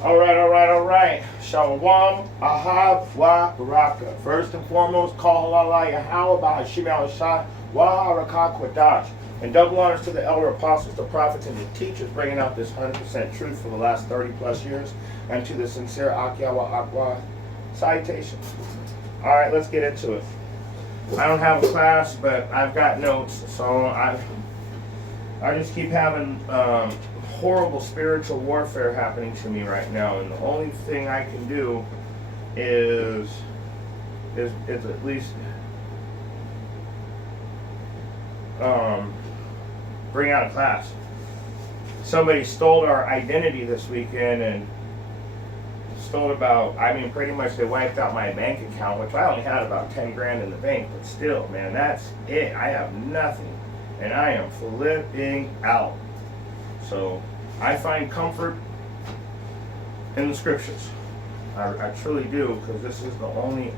All right. Shalom, Ahab, Wa, Baraka. First and foremost, call halala Yahweh, Bahashim Al-Shah, Wa, Harakah, Kwadash. And double honors to the elder apostles, the prophets, and the teachers bringing out this 100% truth for the last 30 plus years, and to the sincere Akyawa Akwa citation. All right, let's get into it. I don't have a class, but I've got notes, so I just keep having horrible spiritual warfare happening to me right now, and the only thing I can do is at least bring out a class. Somebody stole our identity this weekend and stole pretty much they wiped out my bank account, which I only had about 10 grand in the bank, but still, man, that's it. I have nothing, and I am flipping out. So I find comfort in the scriptures. I truly do, because this is the only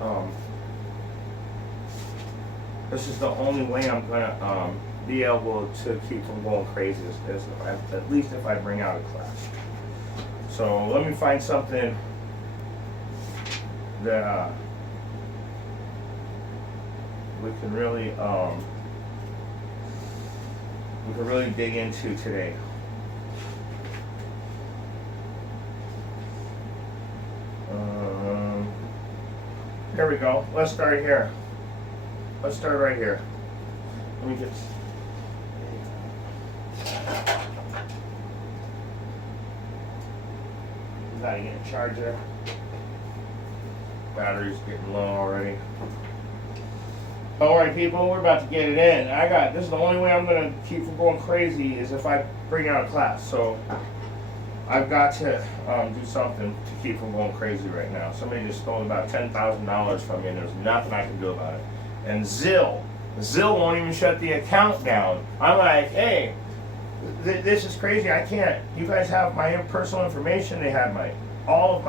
way I'm gonna be able to keep from going crazy. Is at least if I bring out a class. So let me find something that we can really dig into today. Here we go. Let's start here. Let's start right here. Let me get. Gotta get a charger. Battery's getting low already. Alright, people, we're about to get it in. This is the only way I'm gonna keep from going crazy is if I bring out a class. So I've got to do something to keep from going crazy right now. Somebody just stole about $10,000 from me, and there's nothing I can do about it. And Zelle won't even shut the account down. I'm like, hey, this is crazy. I can't. You guys have my personal information. They had all of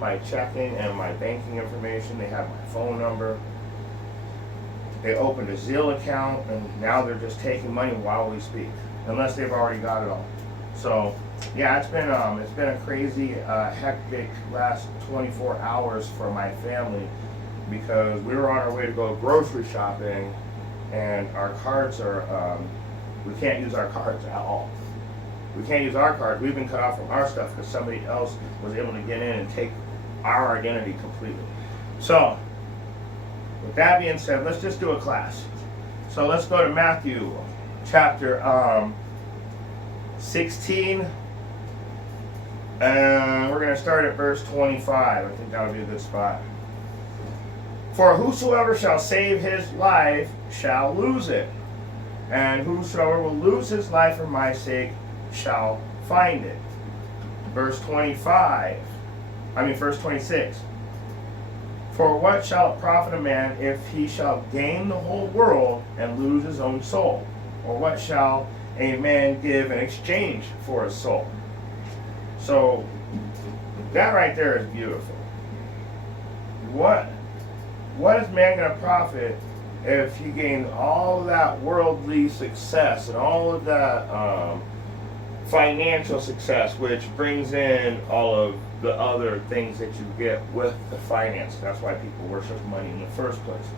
my checking and my banking information. They had my phone number. They opened a Zelle account, and now they're just taking money while we speak, unless they've already got it all. So yeah, it's been a crazy, hectic last 24 hours for my family, because we were on our way to go grocery shopping, and our cards are we can't use our cards at all. We can't use our cards. We've been cut off from our stuff because somebody else was able to get in and take our identity completely. So with that being said, let's just do a class. So let's go to Matthew chapter 16, and we're going to start at verse 25. I think that would be a good spot. For whosoever shall save his life shall lose it, and whosoever will lose his life for my sake shall find it. Verse 26. For what shall it profit a man if he shall gain the whole world and lose his own soul? Or what shall a man give in exchange for his soul? So that right there is beautiful. What is man going to profit if he gains all of that worldly success and all of that financial success, which brings in all of the other things that you get with the finance? That's why people worship money in the first place.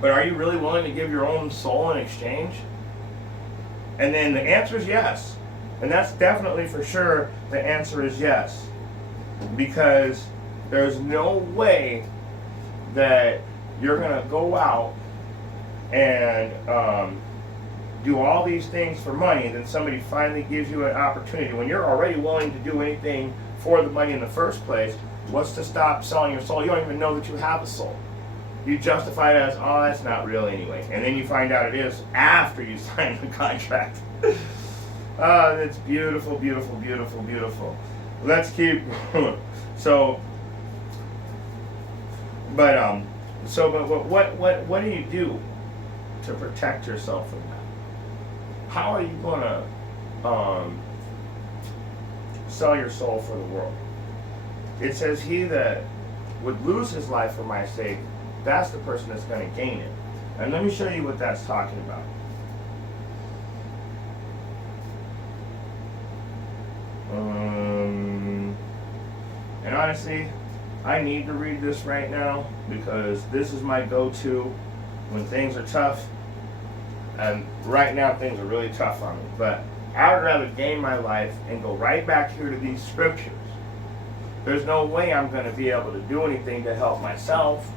But are you really willing to give your own soul in exchange? And then the answer is yes. And that's definitely for sure the answer is yes. Because there's no way that you're going to go out and do all these things for money, and then somebody finally gives you an opportunity. When you're already willing to do anything for the money in the first place, what's to stop selling your soul? You don't even know that you have a soul. You justify it as, oh, that's not real anyway. And then you find out it is after you sign the contract. Oh, that's beautiful, beautiful, beautiful, beautiful. Let's keep But what do you do to protect yourself from that? How are you going to sell your soul for the world? It says, he that would lose his life for my sake, that's the person that's going to gain it. And let me show you what that's talking about. And honestly, I need to read this right now because this is my go-to when things are tough. And right now things are really tough on me. But I would rather gain my life and go right back here to these scriptures. There's no way I'm going to be able to do anything to help myself.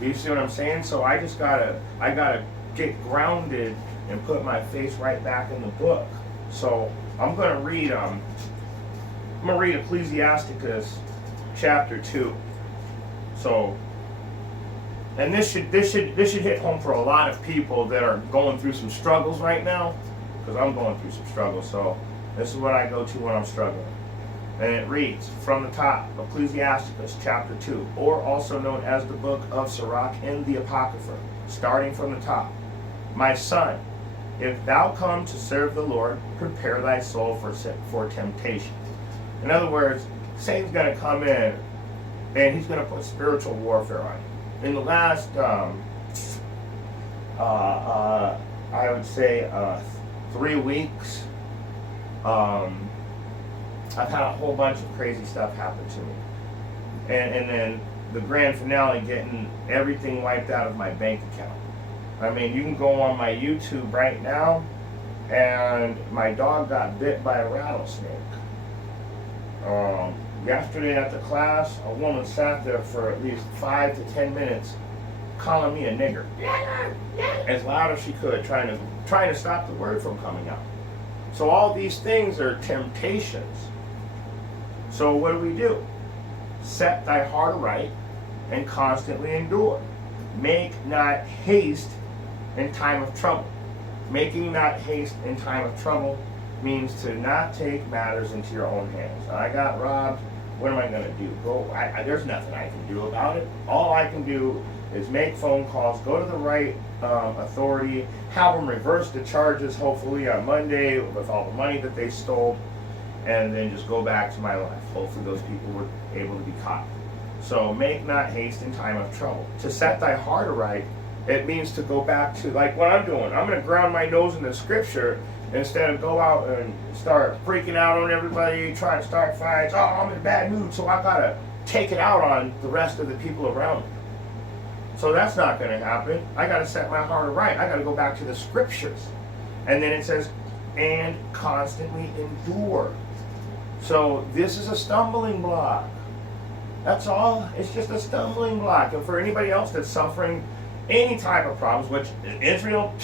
You see what I'm saying? So I gotta get grounded and put my face right back in the book. So I'm gonna read Ecclesiasticus chapter 2. So, and this should hit home for a lot of people that are going through some struggles right now, because I'm going through some struggles. So this is what I go to when I'm struggling. And it reads from the top, Ecclesiasticus chapter 2, or also known as the book of Sirach in the Apocrypha, starting from the top. My son, if thou come to serve the Lord, prepare thy soul for temptation. In other words, Satan's going to come in and he's going to put spiritual warfare on you. In the last, I would say, 3 weeks, I've had a whole bunch of crazy stuff happen to me. And then the grand finale, getting everything wiped out of my bank account. I mean, you can go on my YouTube right now, and my dog got bit by a rattlesnake. Yesterday at the class, a woman sat there for at least 5 to 10 minutes calling me a nigger. As loud as she could, trying to stop the word from coming out. So all these things are temptations. So what do? Set thy heart aright and constantly endure. Make not haste in time of trouble. Making not haste in time of trouble means to not take matters into your own hands. I got robbed. What am I going to do? There's nothing I can do about it. All I can do is make phone calls, go to the right authority, have them reverse the charges hopefully on Monday with all the money that they stole, and then just go back to my life. Hopefully those people were able to be caught. So make not haste in time of trouble. To set thy heart aright, it means to go back to, like what I'm doing. I'm going to ground my nose in the scripture instead of go out and start freaking out on everybody, trying to start fights. Oh, I'm in a bad mood, so I got to take it out on the rest of the people around me. So that's not going to happen. I got to set my heart aright. I got to go back to the scriptures. And then it says, and constantly endure. So this is a stumbling block. That's all. It's just a stumbling block. And for anybody else that's suffering any type of problems, which in Israel,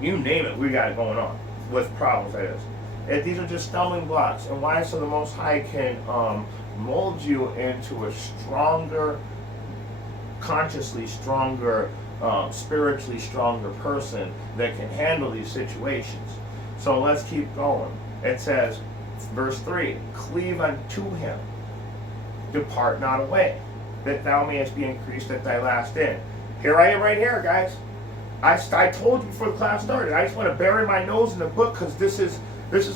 you name it, we got it going on with problems, that is. These are just stumbling blocks. And why? So the Most High can mold you into a stronger, consciously stronger, spiritually stronger person that can handle these situations. So let's keep going. It says, verse 3, cleave unto him, depart not away, that thou mayest be increased at thy last end. Here I am right here, guys. I told you before the class started, I just want to bury my nose in the book because this is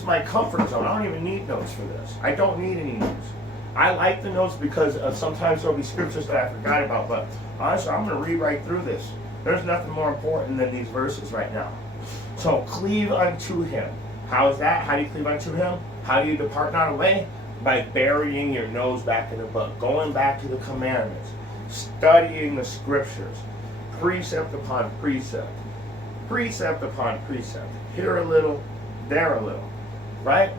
my comfort zone. I don't even need notes for this. I don't need any notes. I like the notes because sometimes there'll be scriptures that I forgot about, but honestly, I'm going to read right through this. There's nothing more important than these verses right now. So, cleave unto him. How is that? How do you cleave unto him? How do you depart not away? By burying your nose back in the book, going back to the commandments, studying the scriptures, precept upon precept, precept upon precept, here a little, there a little, right?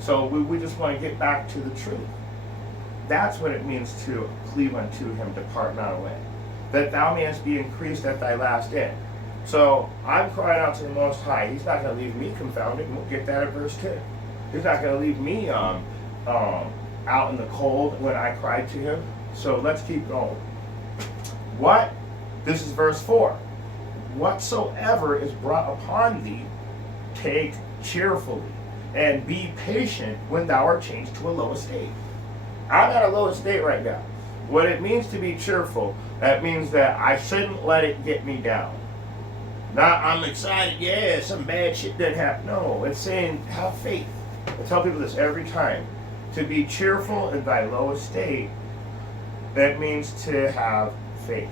So we just want to get back to the truth. That's what it means to cleave unto him, depart not away, that thou mayest be increased at thy last end. So I'm crying out to the Most High. He's not going to leave me confounded. We'll get that at verse 2. He's not going to leave me out in the cold when I cried to him. So let's keep going. What? This is verse 4. Whatsoever is brought upon thee, take cheerfully, and be patient when thou art changed to a low estate. I'm at a low estate right now. What it means to be cheerful, that means that I shouldn't let it get me down. Not, I'm excited, yeah, some bad shit didn't happen. No, it's saying have faith. I tell people this every time. To be cheerful in thy low estate, that means to have faith.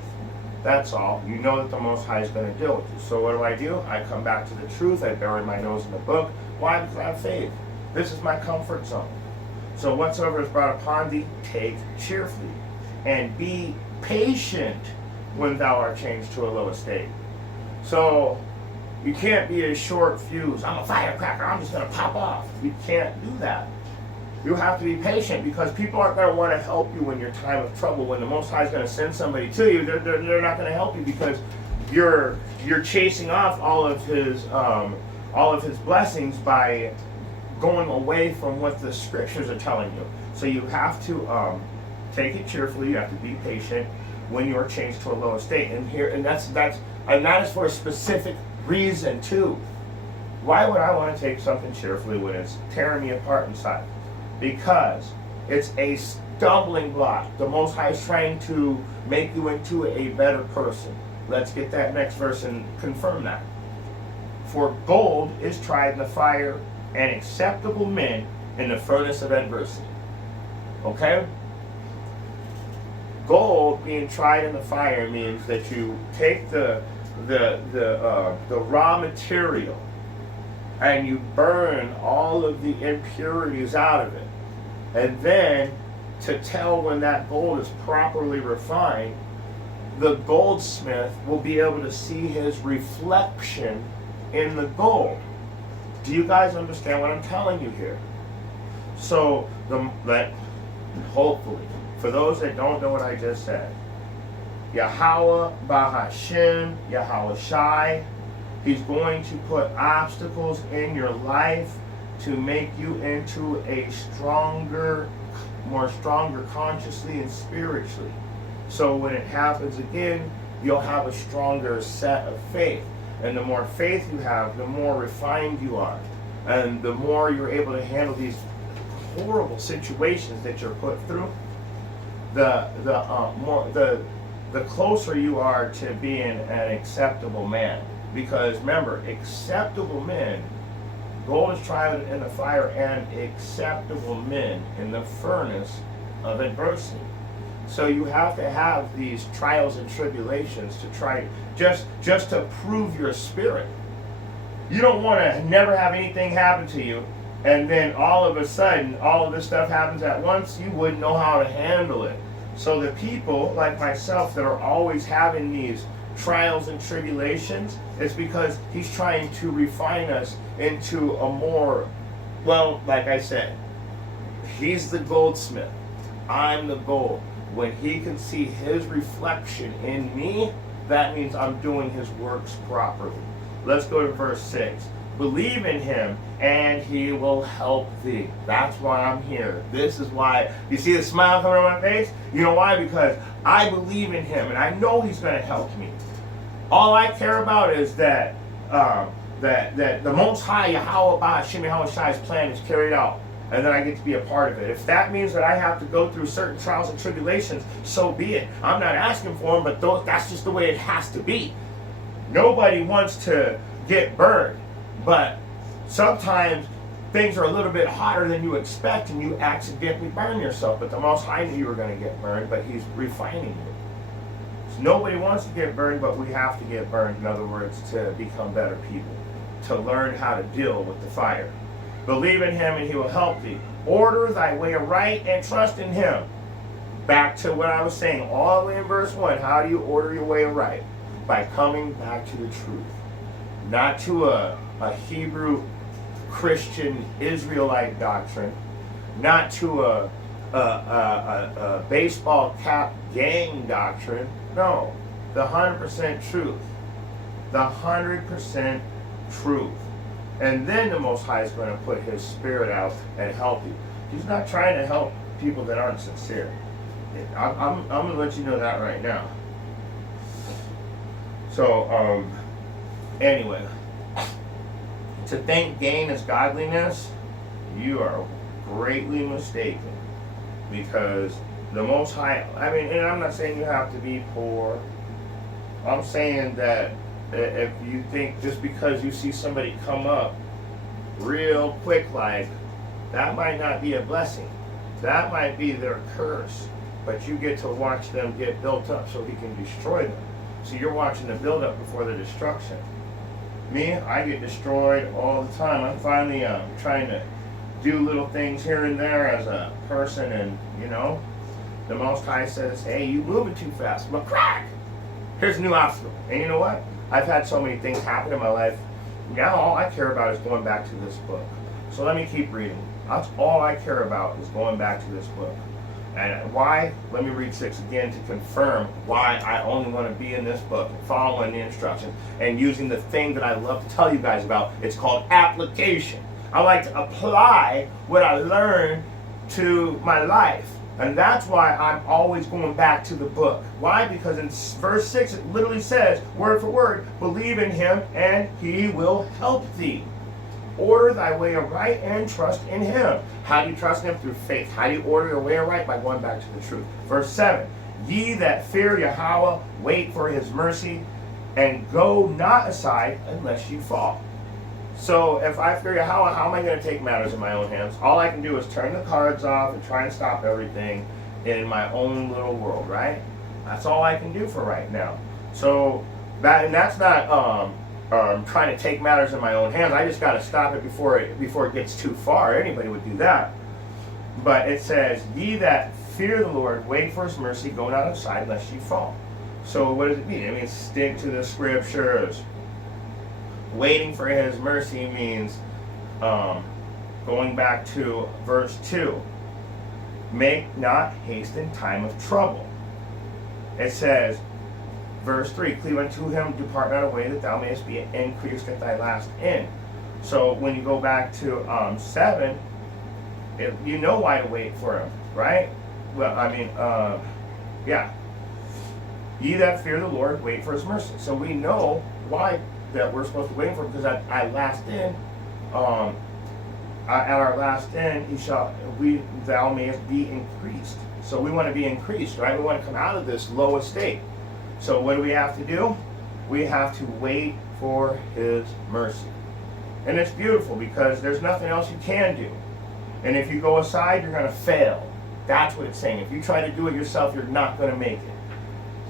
That's all. You know that the Most High is going to deal with you. So what do? I come back to the truth. I bury my nose in the book. Why? Because I have faith. This is my comfort zone. So whatsoever is brought upon thee, take cheerfully, and be patient when thou art changed to a low estate. So you can't be a short fuse. I'm a firecracker, I'm just going to pop off. You can't do that. You have to be patient, because people aren't going to want to help you in your time of trouble. When the Most High is going to send somebody to you, they're not going to help you, because you're chasing off all of his blessings by going away from what the scriptures are telling you. So you have to take it cheerfully. You have to be patient when you are changed to a low estate. And that is for a specific reason too. Why would I want to take something cheerfully when it's tearing me apart inside? Because it's a stumbling block. The Most High is trying to make you into a better person. Let's get that next verse and confirm that. For gold is tried in the fire, and acceptable men in the furnace of adversity. Okay? Gold being tried in the fire means that you take the raw material and you burn all of the impurities out of it. And then, to tell when that gold is properly refined, the goldsmith will be able to see his reflection in the gold. Do you guys understand what I'm telling you here? So, hopefully, for those that don't know what I just said, Yahweh Bahashem, Yahweh Shai, He's going to put obstacles in your life to make you into a stronger consciously and spiritually. So when it happens again, you'll have a stronger set of faith. And the more faith you have, the more refined you are. And the more you're able to handle these horrible situations that you're put through, the closer you are to being an acceptable man. Because remember, acceptable men, gold is tried in the fire, and acceptable men in the furnace of adversity. So you have to have these trials and tribulations to try just to prove your spirit. You don't want to never have anything happen to you, and then all of a sudden all of this stuff happens at once. You wouldn't know how to handle it. So the people like myself that are always having these trials and tribulations, it's because He's trying to refine us into a more, well, like I said, He's the goldsmith, I'm the gold. When He can see His reflection in me, that means I'm doing His works properly. Let's go to verse 6. Believe in Him, and He will help thee. That's why I'm here. This is why. You see the smile coming on my face? You know why? Because I believe in Him, and I know He's going to help me. All I care about is that the Most High, Yahweh Ba'ashem, Yahweh Shai's plan is carried out, and then I get to be a part of it. If that means that I have to go through certain trials and tribulations, so be it. I'm not asking for them, but that's just the way it has to be. Nobody wants to get burned, but sometimes things are a little bit hotter than you expect, and you accidentally burn yourself. But the Most High knew you were going to get burned, but He's refining you. So nobody wants to get burned, but we have to get burned, in other words, to become better people, to learn how to deal with the fire. Believe in Him, and He will help thee. Order thy way aright, and trust in Him. Back to what I was saying, all the way in verse 1. How do you order your way aright? By coming back to the truth. Not to a Hebrew Christian Israelite doctrine. Not to a baseball cap gang doctrine. No. The 100% truth. The 100% truth. And then the Most High is going to put His Spirit out and help you. He's not trying to help people that aren't sincere. I'm going to let you know that right now. So, anyway, to think gain is godliness, you are greatly mistaken. Because the Most High, and I'm not saying you have to be poor. I'm saying that if you think just because you see somebody come up real quick like, that might not be a blessing. That might be their curse. But you get to watch them get built up so He can destroy them. So you're watching the build-up before the destruction. Me, I get destroyed all the time. I'm finally trying to do little things here and there as a person, and the Most High says, hey, you moving too fast. But crack! Here's a new obstacle. And you know what? I've had so many things happen in my life. Now all I care about is going back to this book. So let me keep reading. That's all I care about is going back to this book. And why? Let me read 6 again to confirm why I only want to be in this book, following the instructions, and using the thing that I love to tell you guys about. It's called application. I like to apply what I learned to my life. And that's why I'm always going back to the book. Why? Because in verse 6 it literally says, word for word, believe in him and he will help thee. Order thy way aright and trust in him. How do you trust him? Through faith. How do you order your way aright? By going back to the truth. Verse 7, ye that fear Yahweh, wait for his mercy, and go not aside unless you fall. So if I fear Yahweh, how am I going to take matters in my own hands? All I can do is turn the cards off and try and stop everything in my own little world, right? That's all I can do for right now. So that's not trying to take matters in my own hands. I just got to stop it before it gets too far. Anybody would do that. But it says, ye that fear the Lord, wait for his mercy, go not aside lest ye fall. So what does it mean? It means stick to the scriptures. Waiting for his mercy means going back to verse 2. Make not haste in time of trouble. It says, verse 3, cleave unto him, depart not away, that thou mayest be increased at thy last end. So when you go back to 7, you know why to wait for him, right? Well, I mean, yeah. Ye that fear the Lord, wait for his mercy. So we know why that we're supposed to wait for him, because at last end, at our last end, thou mayest be increased. So we want to be increased, right? We want to come out of this low estate. So what do we have to do? We have to wait for his mercy. And it's beautiful because there's nothing else you can do. And if you go aside, you're going to fail. That's what it's saying. If you try to do it yourself, you're not going to make it.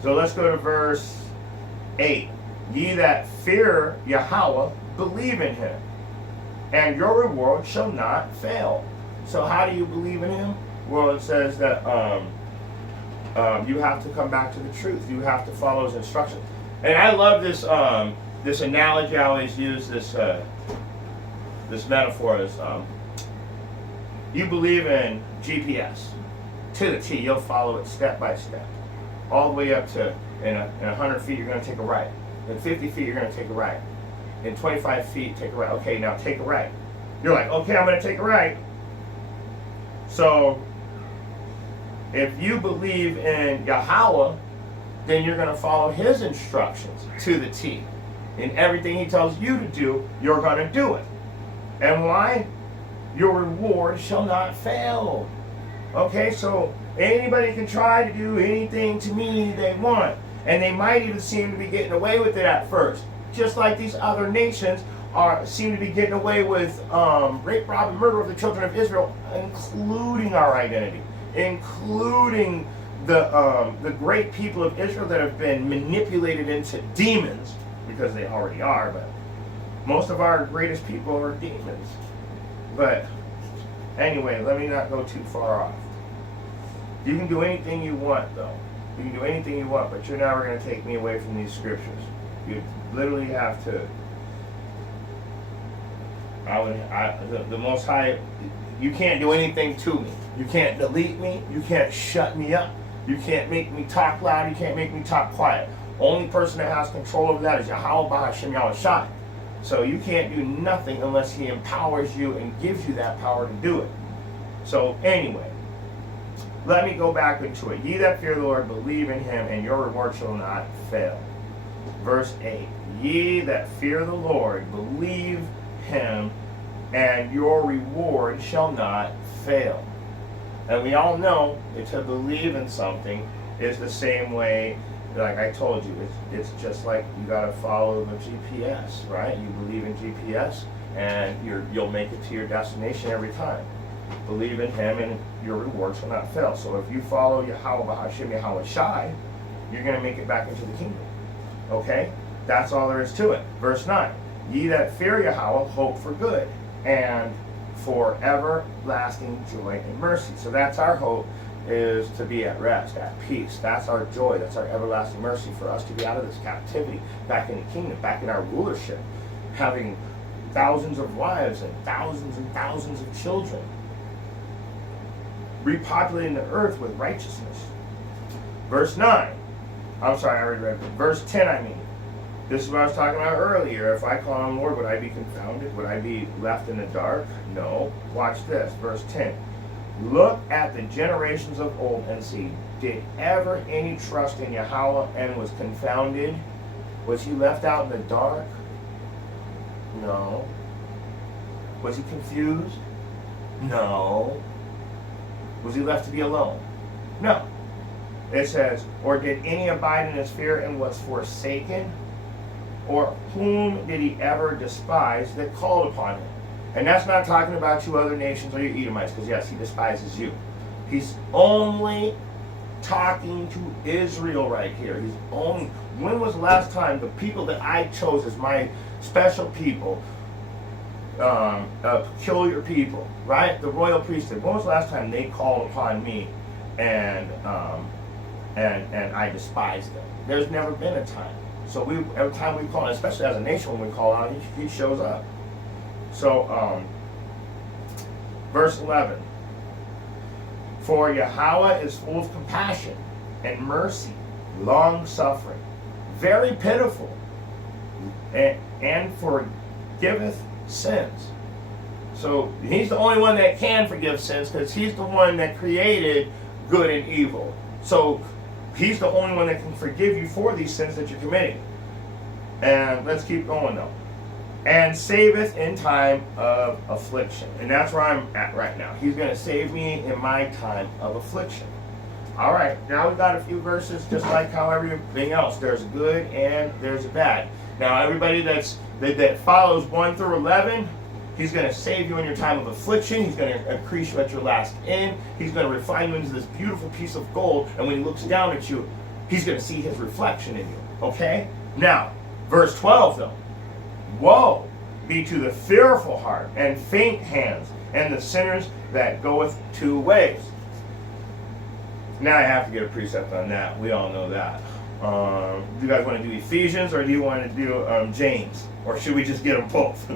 So let's go to verse 8. Ye that fear Yahweh, believe in him, and your reward shall not fail. So how do you believe in him? Well, it says that you have to come back to the truth. You have to follow his instructions. And I love this this analogy. I always use this metaphor is you believe in GPS to the T. You'll follow it step by step, all the way up to in 100 feet you're going to take a right. In 50 feet you're going to take a right. In 25 feet take a right. Okay, now take a right. You're like, okay, I'm going to take a right. So if you believe in Yahweh, then you're going to follow his instructions to the T. And everything he tells you to do, you're going to do it. And why? Your reward shall not fail. Okay, so anybody can try to do anything to me they want. And they might even seem to be getting away with it at first. Just like these other nations seem to be getting away with rape, rob, and murder of the children of Israel, including our identity, including the great people of Israel that have been manipulated into demons, because they already are, but most of our greatest people are demons. But anyway, let me not go too far off. You can do anything you want, though. You can do anything you want, but you're never going to take me away from these scriptures. You literally have to. The Most High, you can't do anything to me. You can't delete me. You can't shut me up. You can't make me talk loud. You can't make me talk quiet. Only person that has control over that is Yahweh B'Hashem Yahushai. So you can't do nothing unless he empowers you and gives you that power to do it. So anyway, let me go back into it. Ye that fear the Lord, believe in him, and your reward shall not fail. Verse 8. Ye that fear the Lord, believe him, and your reward shall not fail. And we all know that to believe in something is the same way, like I told you, it's just like you got to follow the GPS, right? You believe in GPS, and you'll make it to your destination every time. Believe in him, and your reward shall not fail. So if you follow Yahweh B'Hashem Yahushai, you're going to make it back into the kingdom. Okay? That's all there is to it. Verse 9. Ye that fear Yahweh, hope for good, and for everlasting joy and mercy. So that's our hope, is to be at rest, at peace. That's our joy. That's our everlasting mercy, for us to be out of this captivity, back in the kingdom, back in our rulership, having thousands of wives and thousands of children, repopulating the earth with righteousness. Verse 9. I'm sorry, I already read it. Verse 10, I mean. This is what I was talking about earlier. If I call on the Lord, would I be confounded? Would I be left in the dark? No. Watch this. Verse 10. Look at the generations of old and see, did ever any trust in Yahweh and was confounded? Was he left out in the dark? No. Was he confused? No. Was he left to be alone? No. It says, or did any abide in his fear and was forsaken? Or whom did he ever despise that called upon him? And that's not talking about you other nations or you Edomites, because yes, he despises you. He's only talking to Israel right here. He's only, when was the last time the people that I chose as my special people, peculiar people, right? The royal priesthood. When was the last time they called upon me and I despised them? There's never been a time. So every time we call, especially as a nation, when we call out, he shows up. So, verse 11. For Yahweh is full of compassion and mercy, long-suffering, very pitiful, and forgiveth sins. So he's the only one that can forgive sins, because he's the one that created good and evil. So he's the only one that can forgive you for these sins that you're committing. And let's keep going though. And saveth in time of affliction. And that's where I'm at right now. He's going to save me in my time of affliction. All right, now we've got a few verses, just like how everything else. There's a good and there's a bad. Now everybody that follows 1 through 11, he's going to save you in your time of affliction. He's going to increase you at your last end. He's going to refine you into this beautiful piece of gold. And when he looks down at you, he's going to see his reflection in you. Okay? Now, verse 12 though. Woe be to the fearful heart and faint hands, and the sinners that goeth two ways. Now I have to get a precept on that. We all know that. Do you guys want to do Ephesians, or do you want to do James? Or should we just get them both?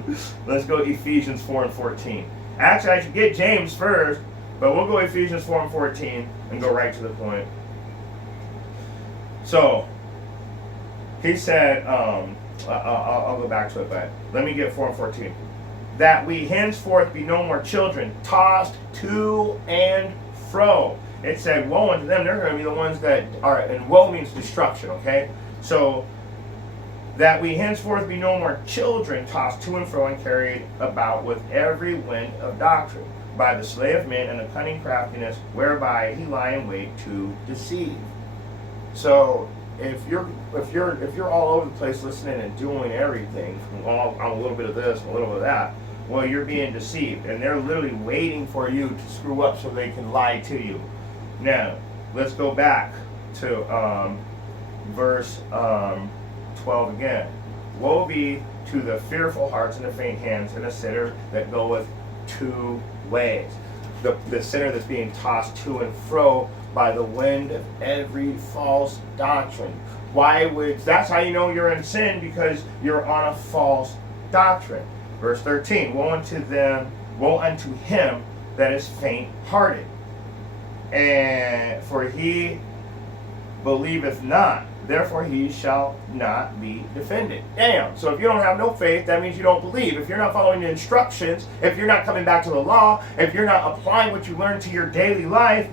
Let's go Ephesians 4 and 14. Actually, I should get James first, but we'll go Ephesians 4 and 14 and go right to the point. So, he said, I'll go back to it, but let me get 4 and 14. That we henceforth be no more children, tossed to and fro. It said, woe unto them. They're going to be the ones that are, and woe means destruction, okay? So, that we henceforth be no more children, tossed to and fro and carried about with every wind of doctrine, by the sleight of men and the cunning craftiness, whereby he lie in wait to deceive. So, if you're all over the place listening and doing everything, on a little bit of this, a little bit of that, well, you're being deceived, and they're literally waiting for you to screw up so they can lie to you. Now, let's go back to verse 12 again. Woe be to the fearful hearts and the faint hands and the sinner that goeth two ways. The sinner that's being tossed to and fro by the wind of every false doctrine. That's how you know you're in sin, because you're on a false doctrine. Verse 13, woe unto him that is faint-hearted, and for he believeth not, therefore he shall not be defended. Damn. So if you don't have no faith, that means you don't believe. If you're not following the instructions, if you're not coming back to the law, if you're not applying what you learn to your daily life,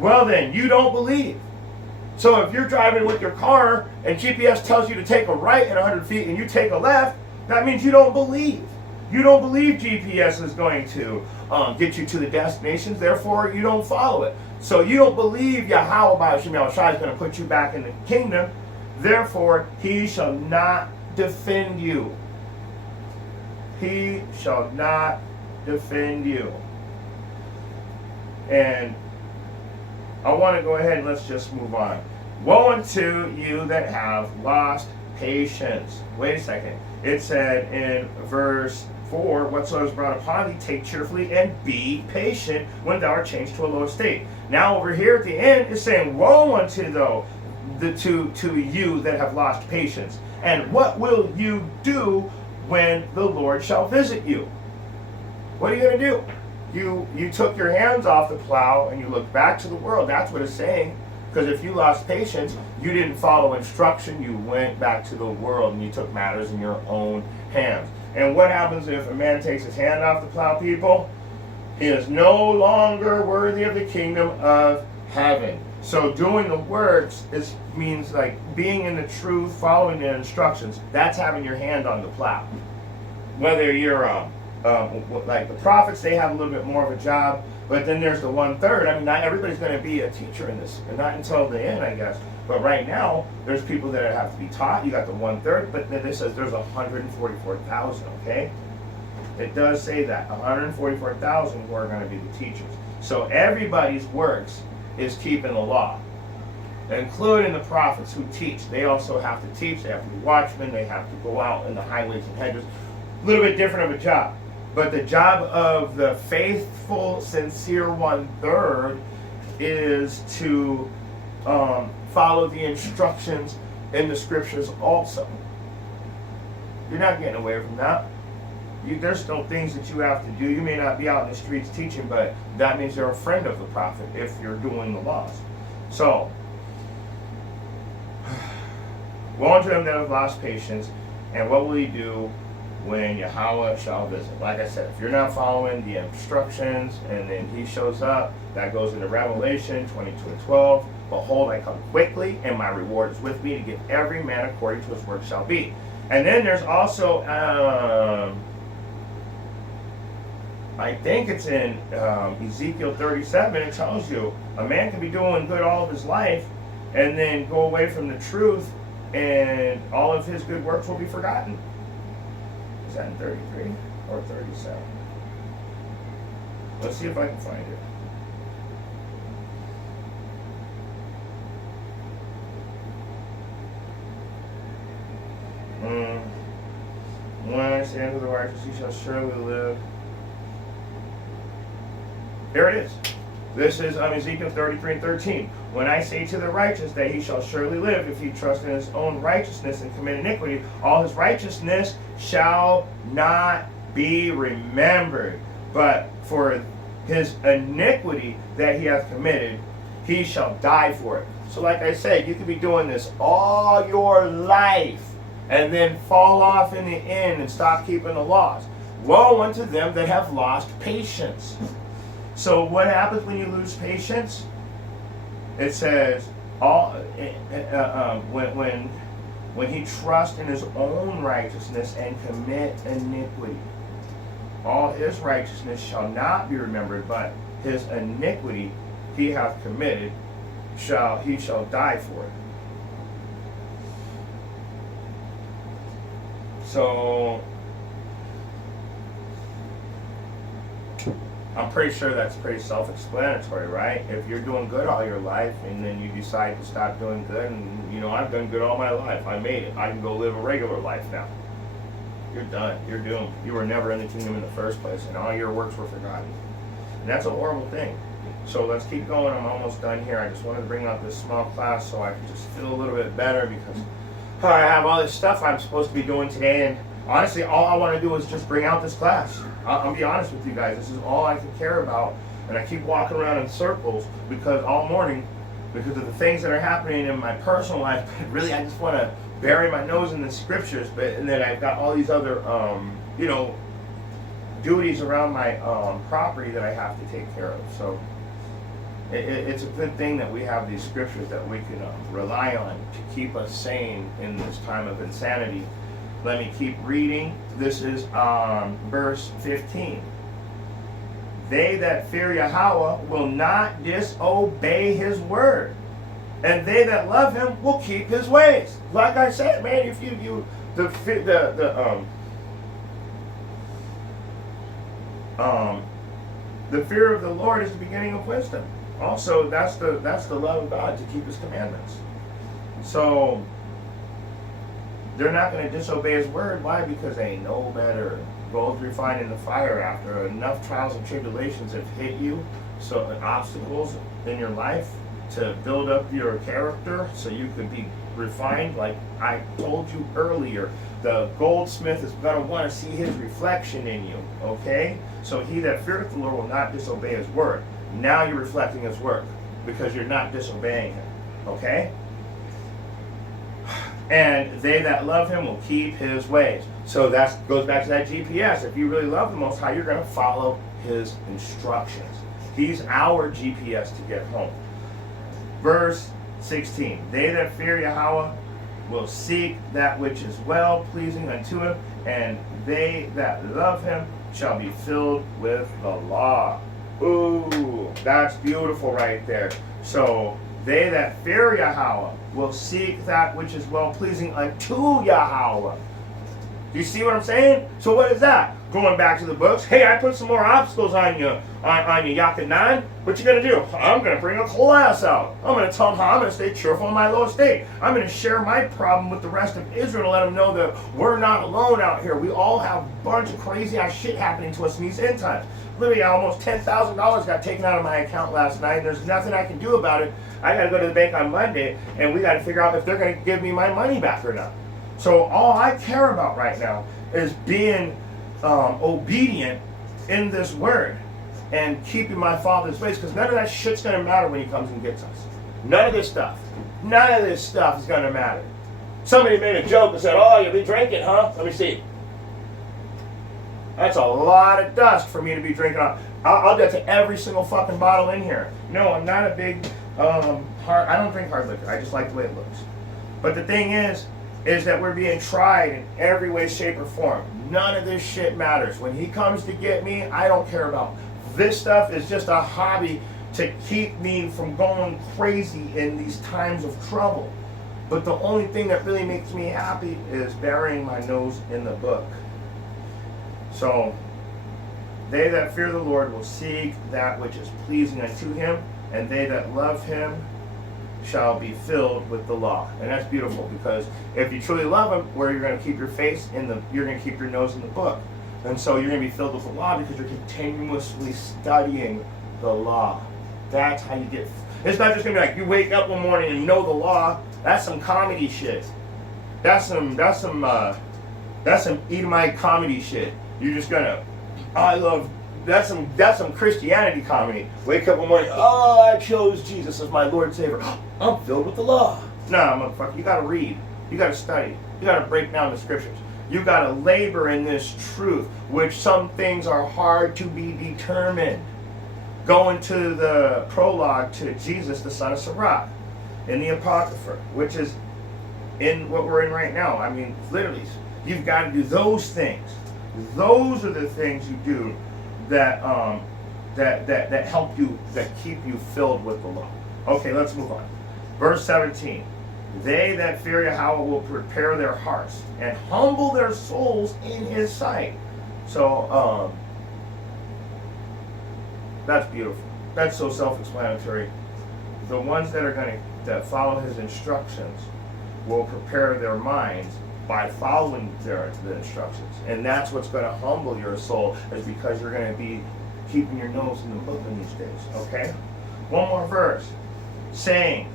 well then, you don't believe. So if you're driving with your car and GPS tells you to take a right at 100 feet and you take a left, that means you don't believe. You don't believe GPS is going to get you to the destinations, therefore you don't follow it. So you don't believe Yahweh is going to put you back in the kingdom, therefore he shall not defend you. He shall not defend you. And I want to go ahead and let's just move on. Woe unto you that have lost patience. Wait a second. It said in verse For whatsoever is brought upon thee, take cheerfully and be patient when thou art changed to a low estate. Now over here at the end is saying, woe unto to you that have lost patience. And what will you do when the Lord shall visit you? What are you going to do? You took your hands off the plow and you looked back to the world. That's what it's saying. Because if you lost patience, you didn't follow instruction. You went back to the world and you took matters in your own hands. And what happens if a man takes his hand off the plow, people? He is no longer worthy of the kingdom of heaven. So doing the works means like being in the truth, following the instructions. That's having your hand on the plow. Whether you're like the prophets, they have a little bit more of a job. But then there's the 1/3. I mean, not everybody's going to be a teacher in this, and not until the end, I guess. But right now, there's people that have to be taught. You got the 1/3, but then it says there's 144,000. Okay, it does say that 144,000 who are going to be the teachers. So everybody's works is keeping the law, including the prophets who teach. They also have to teach. They have to be watchmen. They have to go out in the highways and hedges. A little bit different of a job. But the job of the faithful, sincere 1/3 is to follow the instructions in the scriptures also. You're not getting away from that. There's still things that you have to do. You may not be out in the streets teaching, but that means you're a friend of the prophet if you're doing the laws. So, woe unto them that have lost patience, and what will he do when Yahweh shall visit? Like I said, if you're not following the instructions and then he shows up, that goes into Revelation 22:12. Behold, I come quickly, and my reward is with me to give every man according to his work shall be. And then there's also, I think it's in Ezekiel 37, it tells you a man can be doing good all of his life and then go away from the truth and all of his good works will be forgotten. Is that in 33 or 37? Let's see if I can find it. When I say unto the righteous, he shall surely live. Here it is. This is Ezekiel 33:13. When I say to the righteous that he shall surely live, if he trust in his own righteousness and commit iniquity, all his righteousness shall not be remembered. But for his iniquity that he hath committed, he shall die for it. So like I said, you could be doing this all your life and then fall off in the end and stop keeping the laws. Woe unto them that have lost patience. So what happens when you lose patience? It says when he trusts in his own righteousness and commit iniquity, all his righteousness shall not be remembered, but his iniquity he hath committed he shall die for it. So I'm pretty sure that's pretty self-explanatory, right? If you're doing good all your life and then you decide to stop doing good, and I've done good all my life, I made it, I can go live a regular life now. You're done. You're doomed. You were never in the kingdom in the first place, and all your works were forgotten. And that's a horrible thing. So let's keep going. I'm almost done here. I just wanted to bring out this small class so I can just feel a little bit better, because I have all this stuff I'm supposed to be doing today, and honestly, all I want to do is just bring out this class. I'll be honest with you guys. This is all I can care about, and I keep walking around in circles because all morning, because of the things that are happening in my personal life. But really, I just want to bury my nose in the scriptures. And then I've got all these other, duties around my property that I have to take care of. So it's a good thing that we have these scriptures that we can rely on to keep us sane in this time of insanity. Let me keep reading. This is verse 15. They that fear Yahweh will not disobey his word, and they that love him will keep his ways. Like I said, man, if the fear of the Lord is the beginning of wisdom. Also, that's the love of God, to keep his commandments. So they're not going to disobey his word. Why? Because they know better. gold refined in the fire after enough trials and tribulations have hit you, so obstacles in your life to build up your character so you could be refined. Like I told you earlier, the goldsmith is going to want to see his reflection in you, okay? So he that feareth the Lord will not disobey his word. Now you're reflecting his word because you're not disobeying him, okay? And they that love him will keep his ways. So that goes back to that GPS. If you really love the Most High, you're going to follow his instructions. He's our GPS to get home. Verse 16. They that fear Yahweh will seek that which is well pleasing unto him, and they that love him shall be filled with the law. Ooh, that's beautiful right there. So they that fear Yahweh will seek that which is well pleasing unto Yahweh. Do you see what I'm saying? So what is that? Going back to the books. Hey, I put some more obstacles on you, on your Yakanan. What you gonna do? I'm gonna bring a class out. I'm gonna tell them how I'm gonna stay cheerful in my low estate. I'm gonna share my problem with the rest of Israel to let them know that we're not alone out here. We all have a bunch of crazy ass shit happening to us in these end times. Literally, almost $10,000 got taken out of my account last night. There's nothing I can do about it. I gotta go to the bank on Monday, and we gotta figure out if they're gonna give me my money back or not. So all I care about right now is being obedient in this word and keeping my Father's ways, because none of that shit's going to matter when he comes and gets us. None of this stuff is going to matter. Somebody made a joke and said, oh, you'll be drinking, huh? Let me see. That's a lot of dust for me to be drinking on. I'll get to every single fucking bottle in here. No, I'm not a big I don't drink hard liquor. I just like the way it looks. But the thing is that we're being tried in every way, shape, or form. None of this shit matters. When he comes to get me, I don't care about. This stuff is just a hobby to keep me from going crazy in these times of trouble. But the only thing that really makes me happy is burying my nose in the book. So, they that fear the Lord will seek that which is pleasing unto him, and they that love him shall be filled with the law. And that's beautiful, because if you truly love him, where you're going to keep your face in the, you're going to keep your nose in the book. And so you're going to be filled with the law because you're continuously studying the law. That's how you get. It's not just going to be like you wake up one morning and know the law. That's some comedy shit. That's some Edomite comedy shit. You're just gonna. That's some Christianity comedy. Wake up one morning. Oh, I chose Jesus as my Lord and Savior. I'm filled with the law. Nah, motherfucker. You gotta read. You gotta study. You gotta break down the scriptures. You gotta labor in this truth, which some things are hard to be determined. Go into the prologue to Jesus, the son of Sirach, in the Apocrypha, which is in what we're in right now. I mean, literally, you've got to do those things. Those are the things you do that that help you, that keep you filled with the law. Okay, let's move on. Verse 17. They that fear Yahweh will prepare their hearts and humble their souls in his sight. So, that's beautiful. That's so self-explanatory. The ones that are going to follow his instructions will prepare their minds by following the instructions. And that's what's going to humble your soul, is because you're going to be keeping your nose in the book in these days. Okay? One more verse. Saying,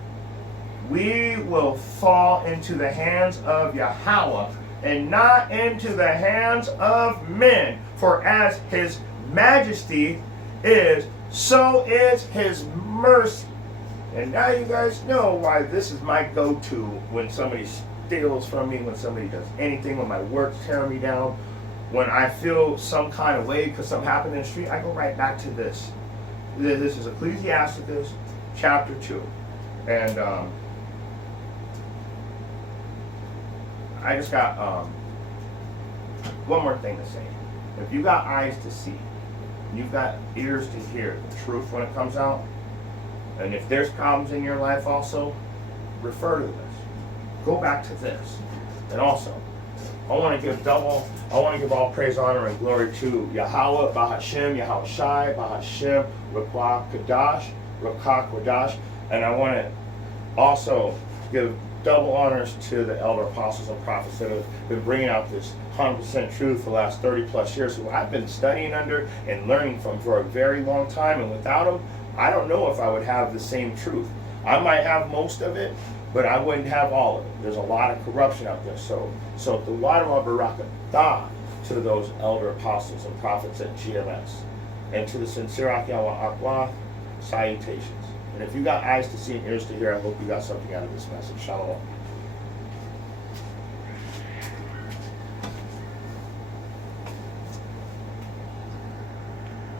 we will fall into the hands of Yahweh and not into the hands of men. For as his majesty is, so is his mercy. And now you guys know why this is my go-to when somebody steals from me, when somebody does anything, when my work's tearing me down, when I feel some kind of way because something happened in the street, I go right back to this. This is Ecclesiasticus chapter 2. And I just got one more thing to say. If you got eyes to see, you've got ears to hear the truth when it comes out, and if there's problems in your life also, refer to this. Go back to this. And also, I want to give all praise, honor, and glory to Yahweh, Bahashem, Yahweh Shai, Bahashem, Rakwa Kadash, Rakak Kadash. And I want to also give double honors to the elder apostles and prophets that have been bringing out this 100% truth for the last 30 plus years, who I've been studying under and learning from for a very long time. And without them, I don't know if I would have the same truth. I might have most of it, but I wouldn't have all of it. There's a lot of corruption out there. So the Wadama Barakatah to those elder apostles and prophets at GMS. And to the sincere Akiawa Akwa, salutations. And if you got eyes to see and ears to hear, I hope you got something out of this message. Shalom.